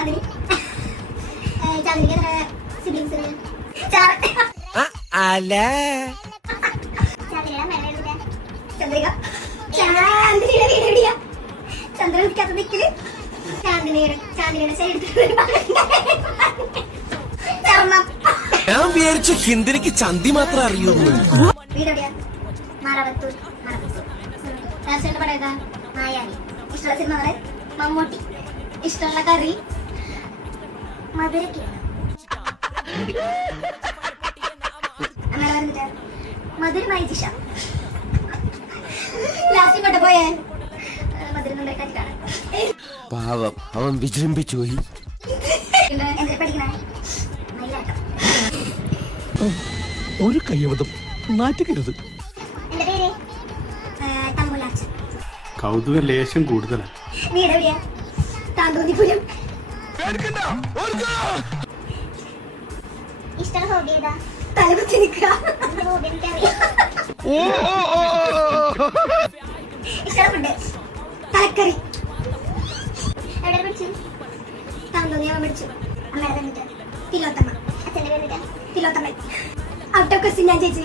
Chandini ചാന്ദിനിക്ക് siblings അല്ല ചന്ദ്രിക ചാന്ദിനിയുടെ വീട് എവിടെയാ? ചന്ദ്രൻ നിൽക്കാത്ത ദിക്കില് ചാന്ദിനിയുടെ സൈഡ് ഞാൻ വിചാരിച്ചു ഹിന്ദിക്ക് ചന്തി മാത്രം അറിയുള്ളൂ. വീട് എവിടെയാ? മാറാവത്തൂർ. രാജേഷിന്റെ പടം ഏതാ? നായാണി. ഇഷ്ടമുള്ള സിനിമകള് മമ്മൂട്ടി. ഇഷ്ടമുള്ള കറി മധുരക്ക്. അങ്ങനെ പറഞ്ഞിട്ട് മധുരമായി ജിഷ. ലാസ്റ്റ് കൊണ്ട പോയേ മധുരം കഴിക്കാണ്. പാവം അവൻ വിജൃംഭിച്ചു പോയി. എന്തിനാ പഠിക്കണേ? ഒരു കയ്യബദ്ധം നാറ്റുകരുത്. എന്റെ പേര് തമ്മുലാച്ചൻ. കൗതുക ലേശം കൂടുതലാണ്. വീട് എവിടെയാ? താന്തോന്നിപുരം. ഇഷ്ടമുള്ള ഹോബി ഏതാ? തലകുത്തി നിൽക്കുക. ഹോബി എനിക്കറിയാം. ഇഷ്ടമുള്ള ഫുഡ് തലക്കറി. എവിടെ പഠിച്ചു? താന്തോന്നി അമ്മ പഠിച്ചു. അമ്മയുടെ തന്നിട്ട് തിലോത്തമ്മ. അച്ഛൻ്റെ പേരിട്ട് തിലോത്തമ്മൻ. ഔട്ട് ഓഫ് ക്വസ്റ്റ്യൻ ഞാൻ ജയിച്ചു.